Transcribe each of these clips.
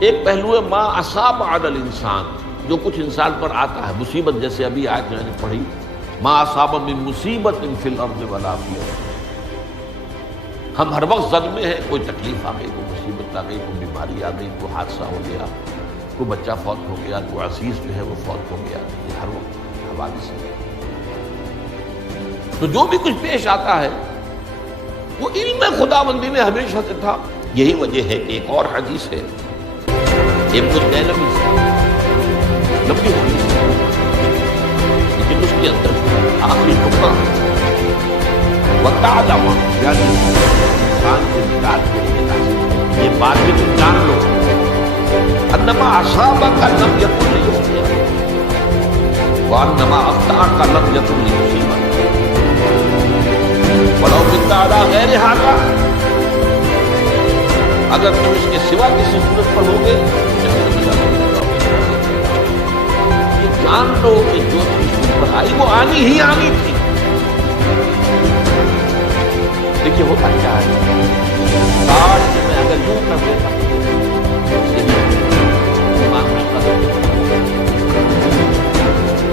ایک پہلو ہے ما اصاب علی الانسان، جو کچھ انسان پر آتا ہے مصیبت، جیسے ابھی آیت میں نے پڑھی ما اصاب من مصیبت فی الارض ولا فی انفسکم۔ ہم ہر وقت زد میں ہیں، کوئی تکلیف آ گئی، کوئی مصیبت آ گئی، کوئی بیماری آ گئی، کوئی حادثہ ہو گیا، کوئی بچہ فوت ہو گیا، کوئی عزیز جو ہے وہ فوت ہو گیا، یہ ہر وقت حوادث ہے۔ تو جو بھی کچھ پیش آتا ہے وہ علم خداوندی میں ہمیشہ سے تھا۔ یہی وجہ ہے کہ ایک اور حدیث ہے ابن الدیلمی سے، لمبی حدیث ہے لیکن اس کے اندر آخری ٹکڑا وَتَعْلَمَ، یعنی انسان کے نجات کے لیے لازم ہے یہ بات بھی تم جان لو انما اصابک لم یکن لیخطئک وانما اخطأک لم یکن لیصیبک ولو كنت علی غیر ھذا، اگر تم اس کے سوا کسی صورت پر ہوگے یہ جان لو کہ جو چیز تم پر آئی وہ آنی ہی آنی تھی۔ دیکھیے ہوتا کیا ہے، کاش کہ میں اگر یوں کر دیتا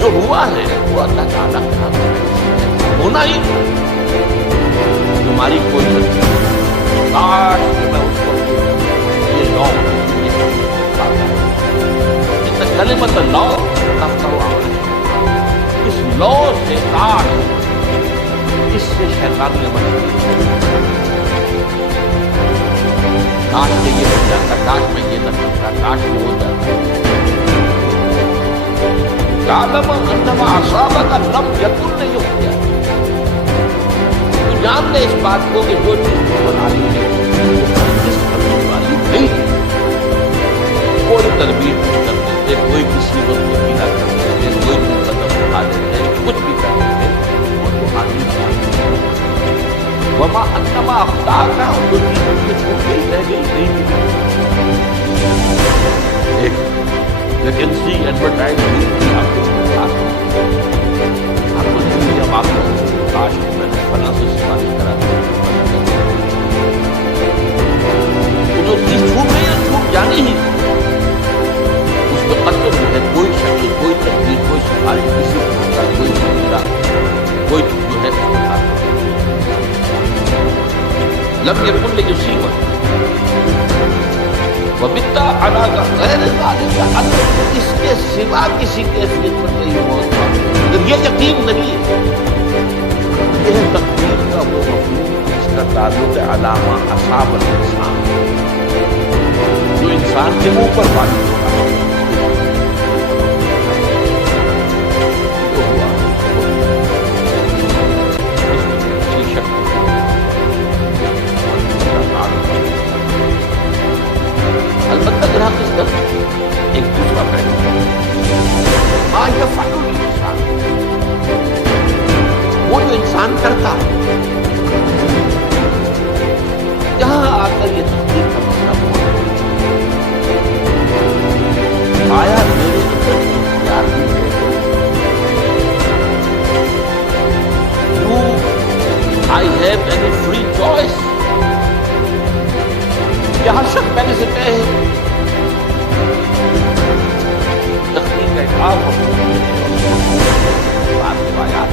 جو ہوا ہے وہ اللہ تعالیٰ کا ہونا ہی تمہاری کوئی نہیں، کاش کہ میں اس کو یہ لا کلمۃ لا تفتح عمل، اس لا سے کاش اس سے شیطانی عمل، کاش میں یہ ہو جاتا، کاش میں یہ نہ کرتا، کاش میں ہو جاتا۔ عالم انما اصابک لم یکن لیخطئک، تو جان لے اس بات کو کہ جو چیز کو بنا لی ہے اس کرنے والی نہیں، کوئی تدبیر نہیں کر دیتے، کوئی کسی وقت کو گیلا کر دیتے، کوئی قدم اٹھا دیتے، کچھ بھی کر دیتے، وہ تو آنی وما انما اخطاک، جو چیز ان سے چھوٹ گئی رہ گئی نہیں ملی۔ ایک ویکینسی ایڈورٹائز ہوئی تھی آپ کو نہیں دیا، آپ کو کاش کہ میں نے فلاں سے سفارش کرا دیا، جو چیز چھوٹ گئی ہے چھوٹ جانی ہی، اس کو قدر جو ہے کوئی شکل، کوئی تدبیر، کوئی سفارش کسی طرح کا، کوئی وسیلہ، کوئی جو ہے اس کو لم یکن لیصیبک وبت علی غیر ذلک، اگر اس کے سوا کسی کیفیت پر نہیں موت، اگر یہ یقین نہیں ہے، یہ ہے تقدیر کا وہ مفہوم جس کا تعلق ہے علامہ اصاب الانسان، جو انسان کے منہ پر واقع ہو رہا ہے، جو ہوا البتہ گرا کس طرح ایک دوسرا پہلو ما یفعل الانسان، وہ جو انسان کرتا ہے، یہاں آ کر یہ تقدیر کا مسئلہ ہوا، آیا میرے اندر اختیار بھی ہے، Do I have any free choice؟ یہاں شک پہلے سے طے ہے، تقدیر کا ایک اور مفہوم ہے، بات روایات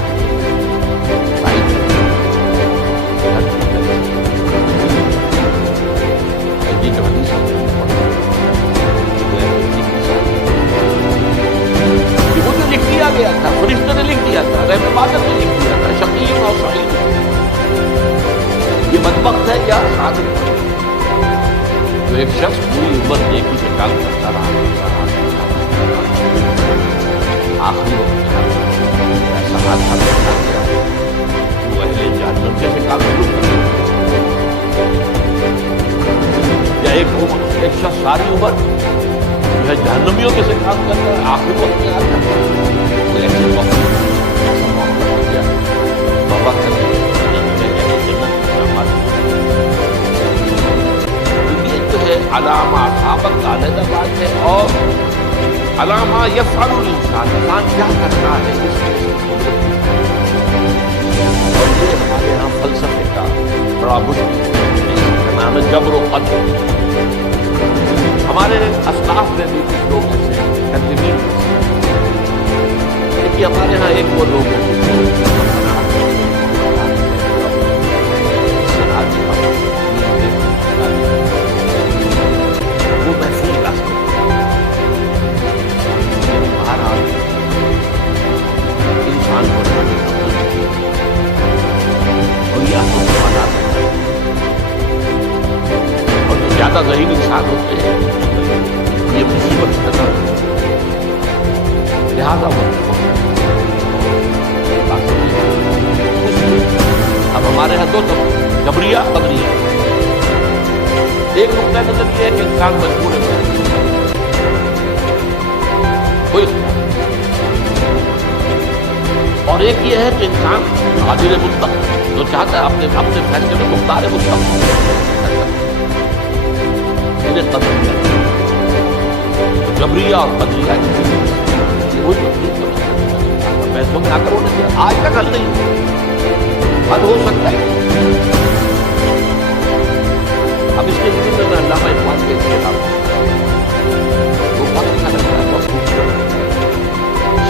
وہ جو لکھ دیا گیا تھا، فرشتے نے لکھ دیا تھا، غیب عبادت نے لکھ دیا تھا، شقی و سعید، یہ بدبخت ہے یا سعادت ہے؟ تو ایک شخص پوری عمر ایک ہی سے کام کرتا رہا، آخری وقت ایسا حادثہ پیش آ گیا وہ اہل جہنم جیسے کام شروع کر دیا، یا ایک شخص ساری عمر جو ہے جہنمیوں کے سے کام کرتا ہے، آخری وقت میں آ جاتا ہے کوئی ایسے وقت ایسا موقع ہو گیا توبہ کر کے علامہ اصابک کا علیحدہ بات ہے، اور علامہ یفعل الانسان، انسان کیا کرتا ہے اس کے اور یہ ہمارے یہاں فلسفے کا بڑا مشکل ہے، اس کا نام ہے جبر و قدر۔ ہمارے میں بھی کچھ لوگ ایسے ہیں دیکھیے ہمارے ہاں ایک وہ لوگ ہیں وہ محفوظ راستے باہر آ انسان کو اور یہ آپ اور جو زیادہ ذہین انسان ہوتے ہیں یہ مصیبت زیادہ ہوتی ہے لہٰذا اب ہمارے یہاں دو جبریہ قدریہ. ایک نقطہ نظر یہ ہے کہ انسان مجبور ہے کوئی اور ایک یہ ہے کہ انسان قادر مطلق جو چاہتا ہے اپنے فیصلے میں مختار مطلق انہیں قدریہ جبریہ اور قدریہ پیسوں میں آ کر ہونے دیا آج تک حل نہیں حل ہو سکتا ہے. اب اس کے ذمہ میں علامہ اقبال کے خلاف وہ بہت اچھا لگتا ہے بہت خوبصورت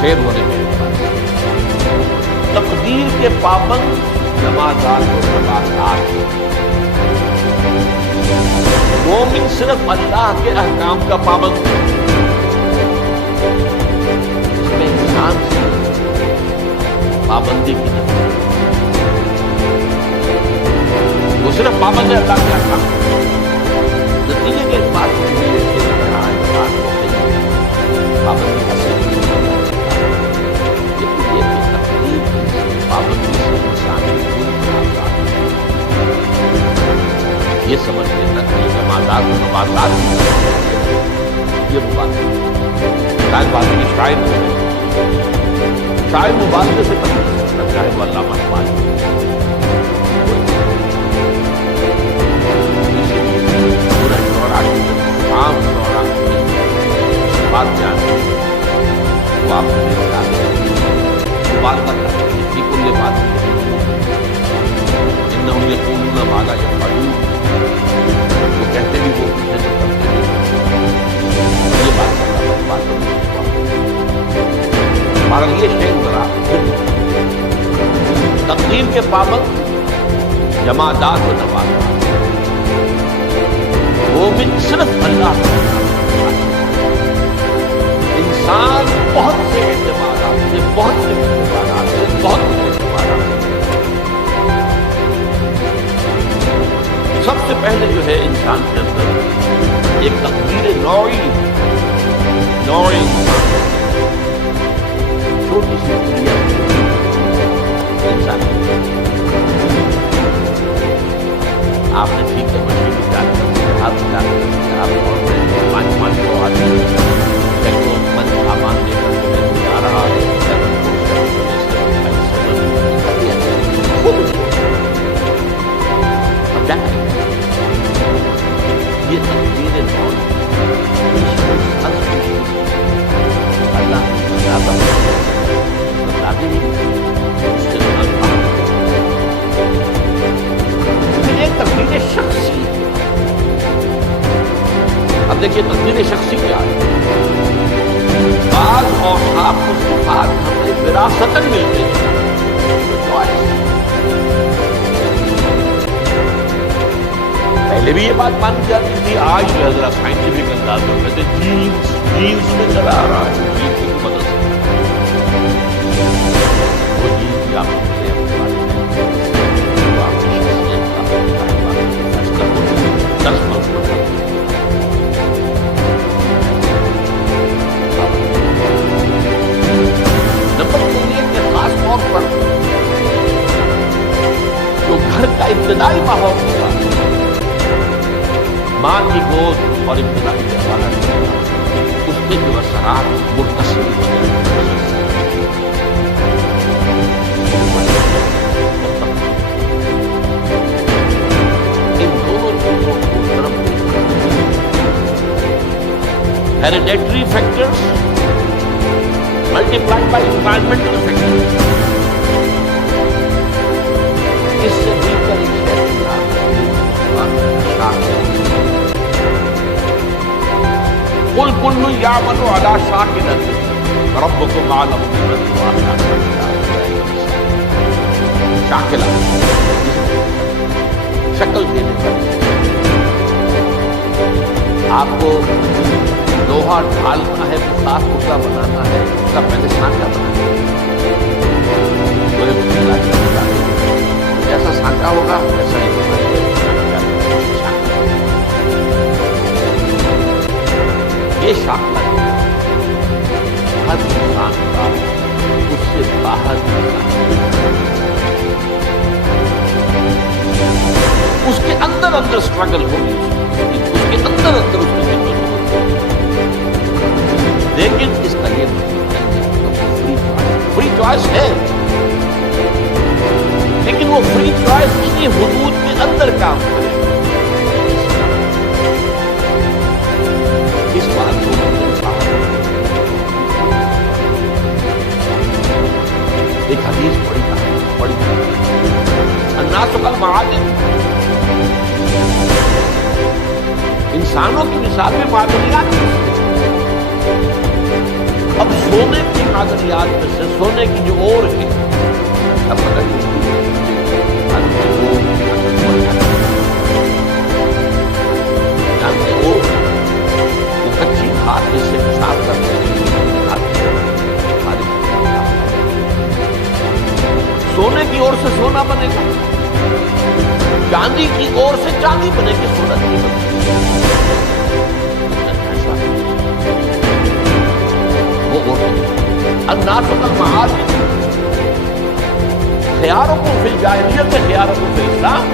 شعر ہونے کے تقدیر کے پابند جماعت و نباتات مومن صرف اللہ کے احکام کا پابند اس میں انسان سے پابندی کی نہیں وہ صرف پابند ہے اللہ کے احکام نتیجے کے اعتبار سے پابندی پابندی سے انسان یہ سمجھ لینا کہ جماعت و نباتات یہ شاید بات کی شاعر ہو گئے شاعر مبالغے سے پتہ چاہے وہ علامہ اقبال پورا دوران عام دوران بات جانتے وہ آپ نے مبالغہ کرتے ہیں کہ کل بات انہم یقولون ما لا یفعلون وہ کہتے بھی وہ کچھ ہے جو کرتے ہیں یہ بات مگر یہ شیخ ذرا تقدیر کے پابند جماعت و نباتات مومن صرف اللہ انسان بہت سے اعتبارات سے بہت سے اعتبارات سے بہت سے اعتبارات سب سے پہلے جو ہے انسان کے اندر ایک تقدیر نوعی انسان چھوٹی سی دنیا انسان آپ نے ٹھیک ہے مچھلی بھی جان کر ہاتھ ملا کر آپ اور میں 5 کو آدمی سینکڑوں من سامان لے کر جو ہے جا رہا ہے یہ تقدیر اللہ ایک تقدیر شخصی. اب دیکھیے تقدیر شخصی کیا ہے. بعض اوصاف و صفات ہمیں وراثتاً ملتے ہیں پہلے بھی یہ بات مانی جاتی تھی آج جو ہے ذرا سائنٹیفک انداز میں کہتے ہیں جینس میں چلا آ رہا ہے جینس کی مدد سے وہ جینس بھی آپ کو نمبر کے لیے کہ خاص طور پر جو گھر کا ابتدائی ماحول ہوگا ماں کی گود اور ابتدائی جوانہ اس کے جو اثرات متصل ہو جائیں ان دونوں چیزوں کو طرف hereditary factors multiplied by environmental factors اس سے مل کر ایک قل كل يعمل على شاكلته ربكم اعلم بمن هو اهدى سبيلا. شاکلہ شکل دینے پر آپ کو لوہا ڈھالنا ہے، خاص ٹکڑا بنانا ہے، اس کا پہلے سانچہ بنانا ہے. جیسا سانچہ ہوگا ویسا ہی ہوگا. یہ شاکلہ ہر انسان کا اس سے باہر اس کے اندر اسٹرگل ہوگی، اس کے اندر اس کی ضرورت ہوگی. لیکن اس کا یہ مطلب فری چوائس ہے، لیکن وہ فری چوائس اسی حدود کے اندر کام کرے. اس بات کو ایک حدیث پڑھی الناس کالمعادن، انسانوں کی مثال میں معدنیات. اب سونے کی معدنیات میں سے سونے کی جو اور ہے، اب جانتے ہو وہ کچی ہاتھ جس سے پیشاب کرتے ہیں، سونے کی اور سے سونا بنے گا، چاندی کی اور سے چاندی بنے گی، سونا نہیں بنے گی. الناس کالمعادن خیارکم فی الجاہلیت خیارکم فی الاسلام.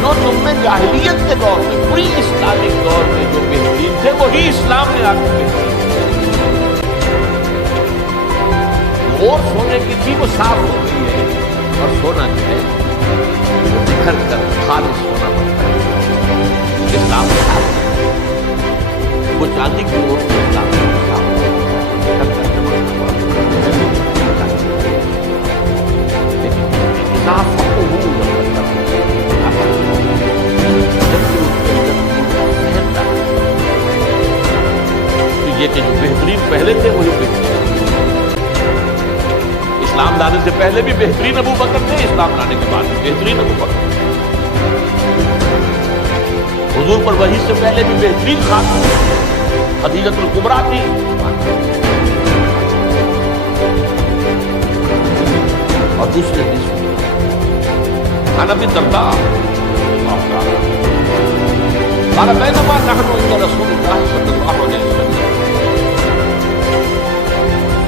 جو تم میں جاہلیت کے دور میں، پری اسلامک دور میں جو بہترین تھے وہی اسلام میں آ کے بہترین. اور سونے کی تھی وہ صاف ہو گئی ہے، اور سونا جو ہے وہ بکھر کر خالص سونا بنتا ہے. اسلام صاف وہ چاندی کی اور اسلام صاف بکھر کر لیکن اضافہ تو یہ کہ جو بہترین پہلے تھے وہی بہترین. اسلام لانے سے پہلے بھی بہترین ابو بکر تھے، اسلام لانے کے بعد بھی بہترین ابو بکر. حضور پر وحی سے پہلے بھی بہترین خاتون خدیجہ الکبریٰ تھی. اور دوسرے حدیث عن ابی الدرداء قال بینما نحن عند رسول اللہ صلی اللہ علیہ وسلم،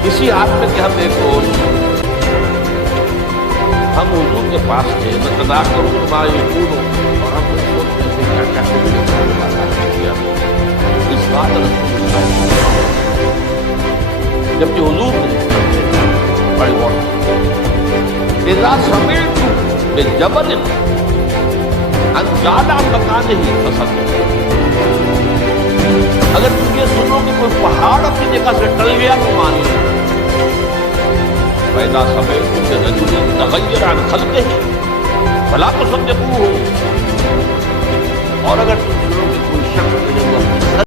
اسی حال میں کہ ہم ایک روز ہم حضور کے پاس تھے، نتذاکر ما یقول، اور ہم سوچتے تھے کیا کیا کیا اس بات رسول اللہ جبکہ حضور نے بڑی غور اذا سمعت بجبل ان زال عن مکانہ فصدق، اگر تم یہ سنو کہ کوئی پہاڑ اپنی جگہ سے ٹل گیا تو مان لو. فإذا سمعتم برجل تغیر عن خلقہ فلا تصدقوہ، اور اگر تم سنو کہ کوئی شخص جو